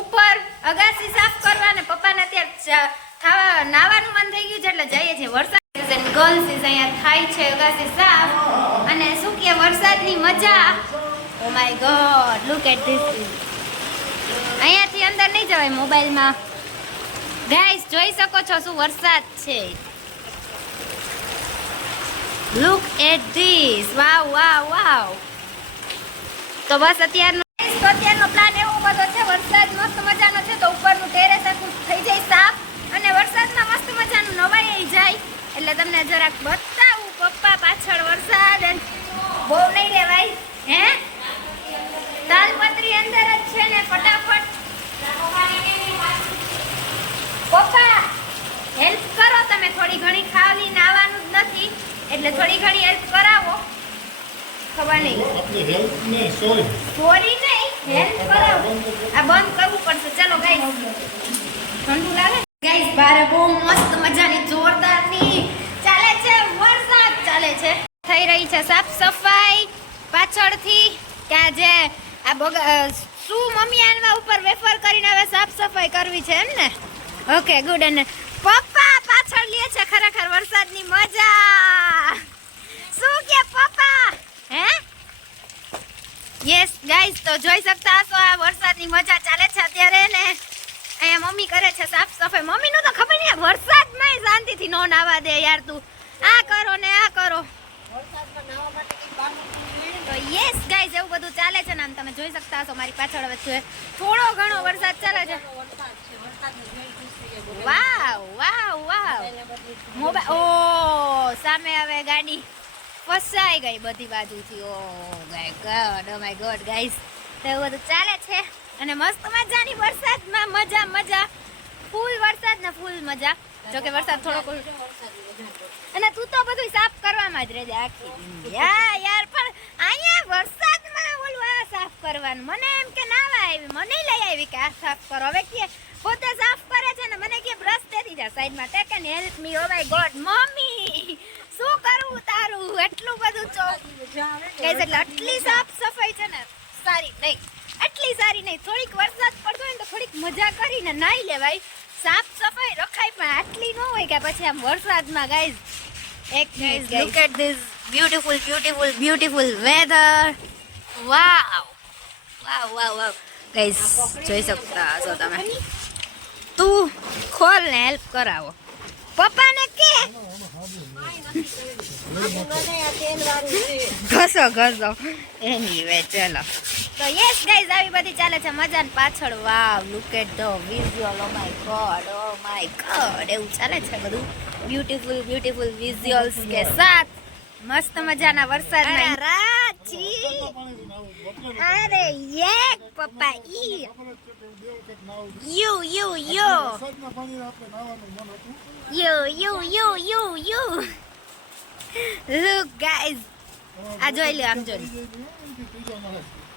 ઉપર અગાસી સાફ કરવા અને પપ્પાને અત્યારે નાવાનું મન થઈ ગયું છે એટલે જઈએ છીએ વરસાદ girls is અહીંયા થાય છે અગાસી સાફ અને શું કે વરસાદની મજા. ઓ my god look at this અહીંયાથી અંદર નહીં જવાય મોબાઈલમાં. ગાઈસ જોઈ શકો છો શું વરસાદ છે. Look at this wow wow wow તો બસ અત્યારનો પ્લાન એવો બધો છે વરસાદ મસ્ત મજાનો છે તો ઉપરનું ટેરેસ આખું થઈ જાય સાફ અને વરસાદમાં મસ્ત મજાનું નવાઈ જાય એટલે તમને જરાક બતાવું પપ્પા પાછળ વરસાદ બહુ નહીં રેવાય હે? તાલપત્રી અંદર જ છે ને ફટાફટ. પપ્પા હેલ્પ કરો તમે થોડી ઘણી ખાલી નાવાનું જ નથી એટલે થોડી ઘણી હેલ્પ કરાવો. ખબર નહીં. ચોરી નહીં હેલ્પ કરાવો. આ બંધ કરવું પડશે. ચલો ગાઈસ ઠંડુ લાગે? ગાઈસ બારે બહુ મસ્ત મજાની જોરદારની ચાલે છે વરસાદ ચાલે છે થઈ રહી છે સાફ સફાઈ. પાછળથી કે જે આ બગા શું મમ્મી આનવા ઉપર વેફર કરીને હવે સાફ સફાઈ કરવી છે એમ ને ઓકે, ગુડ. અને પપ્પા પાછળ લે છે ખરેખર વરસાદની મજા. શું કે પપ્પા? હે? યસ ગાઈસ તો જોઈ શકતા હશો આ વરસાદની મજા ચાલે છે અત્યારે ને. અહીંયા મમ્મી કરે છે સાફ સફાઈ. મમ્મીનું તો ખબર નહીં, વરસાદમાં શાંતિથી નો નાવા દે યાર તું. આ કરો ને આ કરો. તો યસ ગાઈઝ એવું બધું ચાલે છે ને આમ તમે જોઈ શકતા હશો મારી પાછળ વચ્ચે. થોડો ઘણો વરસાદ ચાલે છે. વાવ વાવ વાવ મોબાઈલ ઓ, સામે હવે ગાડી ફસાઈ ગઈ બધી બાજુથી. ઓ my god oh my god guys તો એવું બધું ચાલે છે અને મસ્ત મજાની વરસાદમાં મજા મજા. ફૂલ વરસાદ ને ફૂલ મજા. જો કે વરસાદ થોડોક અને તું તો બધું સાફ કરવામાં જ રહેજે આખી યાર, પણ અહીંયા વરસાદમાં ઓલું આ સાફ કરવાનું. મને એમ કે નાવા આવી, મને લઈ આવી કે આ સાફ કરો. હવે કે પોતે સાફ કરે છે ને મને કે બ્રશ દેતી જા સાઈડમાં. Take an help me oh my god mummy, શું કરવું તારું? એટલું બધું ચોક કહીશ એટલે આટલી સાફ સફાઈ છે ને, સારી નહીં. આટલી સારી નહીં. થોડીક વરસાદ પડતો હોય ને તો થોડીક મજા કરીને નાઈ લેવાય. સાફ સફાઈ રખાય પણ કે પછી આમ વરસાદમાં ગાઈઝ એક look at this beautiful beautiful beautiful weather wow wow wow wow guys જોઈ શકતા હશો તમે. તું ખોલ ને હેલ્પ કરાવો. પપ્પાને ઘસો ઘસો. એની વે ચલો. તો યસ ગાઈઝ આવી બધી ચાલે છે. મજા ને પાછળ wow look at the visual oh my god oh my god એવું ચાલે છે બધું. બ્યુટીફુલ બ્યુટીફુલ વિઝ્યુઅલ્સ કે સાથ મસ્ત મજાના વરસાદમાં રાચી અરે યે પપ્પા, ઈ. યુ યુ યુ. યુ યુ યુ યુ યુ. લુક ગાઈઝ આ જોઈ લ્યો, આમ જોઈ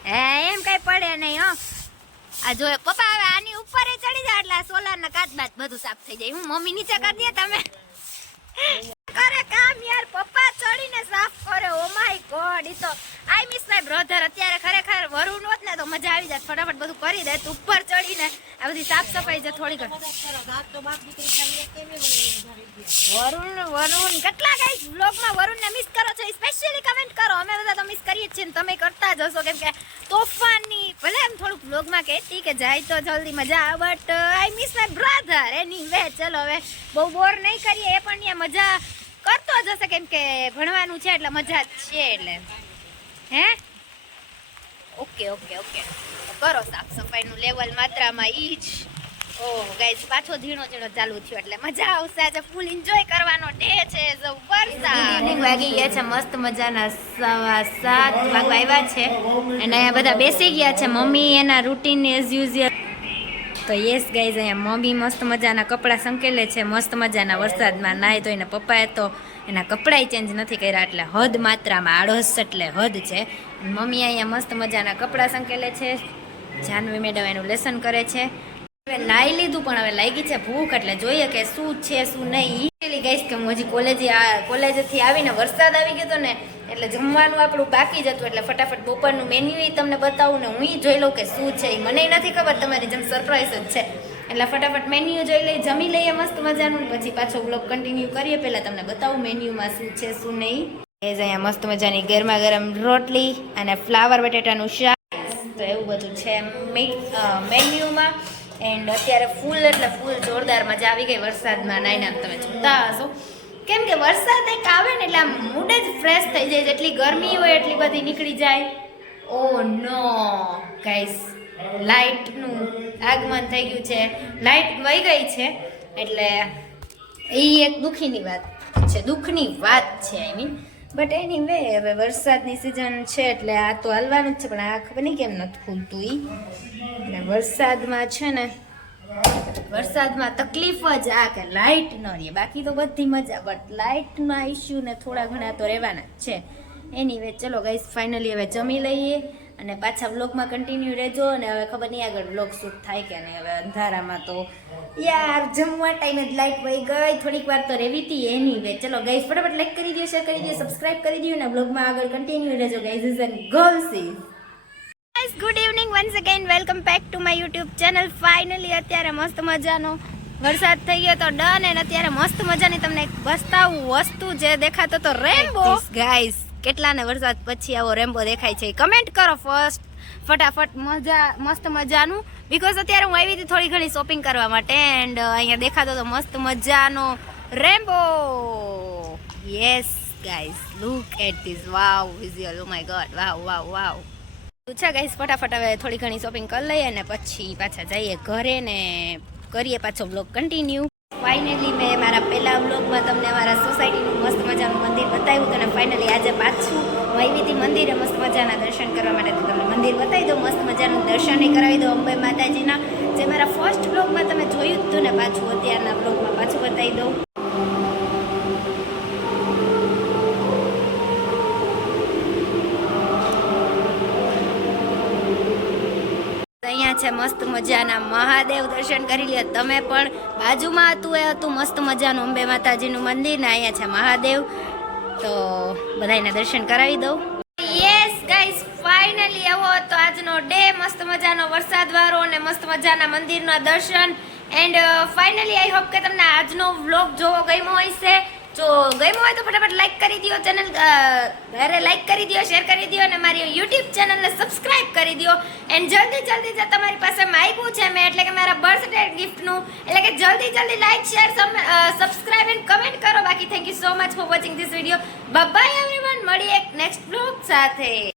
એમ કઈ પડે નહીં, હો. આ જો, પપ્પા, હવે આની ઉપર ચડી જાય એટલે સોલાર ના કાચ બાદ બધું સાફ થઈ જાય. હું મમ્મી નીચે કરી દે તમે. કરે કામ યાર, પપ્પા ચડીને સાફ કરે. ઓ માય ગોડ ઈ તો આઈ મિસ માય બ્રધર અત્યારે ખરેખર વરુણ હોત ને તો મજા આવી જાય ફટાફટ બધું કરી દે. ઉપર ચડીને આ બધી સાફ સફાઈ જે થોડી ઘણી. વરુણ વરુણ કેટલા ગાઈસ વરુણ વરુણને મિસ કરો છો? સ્પેશિયલી કમેન્ટ કરો. અમે બધા તો મિસ કરીએ છીએ ને તમે કરતા જ હશો. કેમ કે તોફાનની ભલે એમ થોડુંક વ્લોગમાં કહેતી કે જાય તો જલ્દી મજા આવે but I miss my brother anyway ચલો હવે બહુ બોર નહીં કરીએ. એ પણ મજા કરતો જ હશે. કેમ કે ભણવાનું છે એટલે મજા જ છે એટલે. હે? Okay okay okay. કરો સાફ સફાઈનું લેવલ માત્રામાં ઈ જ. ઓહ ગાઈઝ પાછો ધીણો ધીણો ચાલુ થયો એટલે મજા આવશે આજે. ફૂલ એન્જોય કરવાનો ડે છે ઇવનિંગ વાગી ગયા છે, મસ્ત મજાના સવા સાત વાગવા આવ્યા છે. અને અહીંયા બધા બેસી ગયા છે, મમ્મી એના રૂટીન એઝ યુઝ્યુઅલ તો યસ ગાઈઝ અહીંયા મમ્મી મસ્ત મજાના કપડાં સંકેલે છે. મસ્ત મજાના વરસાદમાં નાય તો એના પપ્પાએ તો એના કપડાય ચેન્જ નથી કર્યા. એટલે હદ માત્રામાં આડોશ એટલે હદ છે. મમ્મી અહીંયા મસ્ત મજાના કપડાં સંકેલે છે. જાનવી મેડમ એનું લેસન કરે છે. હવે લાઈ લીધું, પણ હવે લાગી છે ભૂખ, એટલે જોઈએ કે શું છે, શું નહીં. એકચ્યુઅલી ગઈશ કે હું હજી કોલેજે કોલેજથી આવીને વરસાદ આવી ગયો હતો ને, એટલે જમવાનું આપણું બાકી જ હતું, એટલે ફટાફટ બપોરનું મેન્યુ તમને બતાવું ને હું જોઈ લઉં કે શું છે એ મને નથી ખબર, તમારી જેમ સરપ્રાઈઝ જ છે. એટલે ફટાફટ મેન્યુ જોઈ લઈ, જમી લઈએ મસ્ત મજાનું પછી પાછો બ્લોગ કન્ટિન્યુ કરીએ, પહેલાં તમને બતાવું મેન્યુમાં શું છે, શું નહીં. એ જ અહીંયા મસ્ત મજાની ગરમા ગરમ રોટલી અને ફ્લાવર બટેટાનું શાક. તો એવું બધું છે મેન્યુમાં એન્ડ અત્યારે ફૂલ એટલે ફૂલ જોરદાર મજા આવી ગઈ વરસાદમાં. નાઈને આમ તમે જોતા હશો. કેમ કે વરસાદ એક આવે ને એટલે આમ મૂડ જ ફ્રેશ થઈ જાય. જેટલી ગરમી હોય એટલી બધી નીકળી જાય. ઓ નો ગાઈસ લાઇટનું આગમન થઈ ગયું છે. લાઇટ વહી ગઈ છે. એટલે એ એક દુઃખીની વાત છે. દુઃખની વાત છે મીન બટ એની વે હવે વરસાદની સિઝન છે એટલે આ તો હાલવાનું જ છે, પણ આ ખબર નહીં કેમ નથી ખુલતું ઈ. અને વરસાદમાં છે ને, વરસાદમાં તકલીફ જ આ કે લાઇટ ન રહે. બાકી તો બધી મજા બટ લાઇટના ઇસ્યુ ને થોડા ઘણા તો રહેવાના જ છે. એની વે ચલો ગાઈસ ફાઇનલી હવે જમી લઈએ. અને પાછા બ્લોગમાં કન્ટિન્યુ રહેજો અને હવે ખબર નહીં આગળ બ્લોગ શૂટ થાય કે નહીં. હવે અંધારામાં તો યાર જમવા ટાઈમે જ લાઈક વહી ગઈ. થોડીક વાર તો રહેવી હતી એની વે ચલો ગાઈસ ફટાફટ લાઈક કરી દો શેર કરી દો સબસ્ક્રાઇબ કરી દો અને બ્લોગમાં આગળ કન્ટિન્યુ રહેજો guys is an girlsy guys good evening once again welcome back to my YouTube channel finally અત્યારે મસ્ત મજાનો વરસાદ થઈ ગયો તો ડન અને અત્યારે મસ્ત મજાની તમને એક બસ્તાવું વસ્તુ જે દેખાતો તો રેમ્બો ગાઈસ કેટલાને વરસાદ પછી આવો રેમ્બો દેખાય છે. કમેન્ટ કરો ફર્સ્ટ ફટાફટ મજા, મસ્ત મજાનું. બીકોઝ અત્યારે હું આવી હતી થોડી ઘણી શોપિંગ કરવા માટે એન્ડ અહીંયા દેખાતો તો મસ્ત મજાનો rainbow yes guys look at this wow visual oh my god wow wow wow છે ગાઈસ ફટાફટ હવે થોડી ઘણી શોપિંગ કરી લઈએ અને પછી પાછા જઈએ ઘરે ને કરીએ પાછો બ્લોગ કન્ટિન્યુ ફાઇનલી મેં મારા પહેલા બ્લોગમાં તમને મારા સોસાયટીનું મસ્ત મજાનું મંદિર બતાવ્યું અને ફાઇનલી આજે પાછું હું મંદિરે મસ્ત મજાના દર્શન કરવા માટે તો તમને મંદિર બતાવી દઉં, મસ્ત મજાનું દર્શન કરાવી દઉં અંબે માતાજીના. જે મારા ફર્સ્ટ બ્લોગમાં તમે જોયું જ હતું ને પાછું અત્યારના બ્લોગમાં પાછું બતાવી દઉં. અહીંયા છે, મસ્ત મજાના મહાદેવ દર્શન કરી લે તમે પણ બાજુમાં હતું એ હતું, મસ્ત મજાનું અંબે માતાજીનું મંદિર ને અહીંયા છે મહાદેવ. તો બધાને દર્શન કરાવી દઉં. યસ ગાઈસ ફાઇનલી એવો હતો આજનો ડે. મસ્ત મજાનો વરસાદ વાળો અને મસ્ત મજાના મંદિરના દર્શન. એન્ડ ફાઇનલી આઈ હોપ કે તમને આજનો વ્લોગ જોવો ગમ્યો હશે. જો ગમ્યું હોય તો ફટાફટ લાઈક કરી દો ચેનલ ઘરે લાઈક કરી દો શેર કરી દો અને મારી યુટ્યુબ ચેનલને સબસ્ક્રાઇબ કરી દો એન્ડ જલ્દી જલ્દી જે તમારી પાસે માગ્યું છે મેં, એટલે કે મારા બર્થડે ગિફ્ટનું એટલે કે જલ્દી જલ્દી like share subscribe and comment કરો. બાકી thank you so much for watching this video bye everyone મળીએ એક નેક્સ્ટ બ્લોગ સાથે.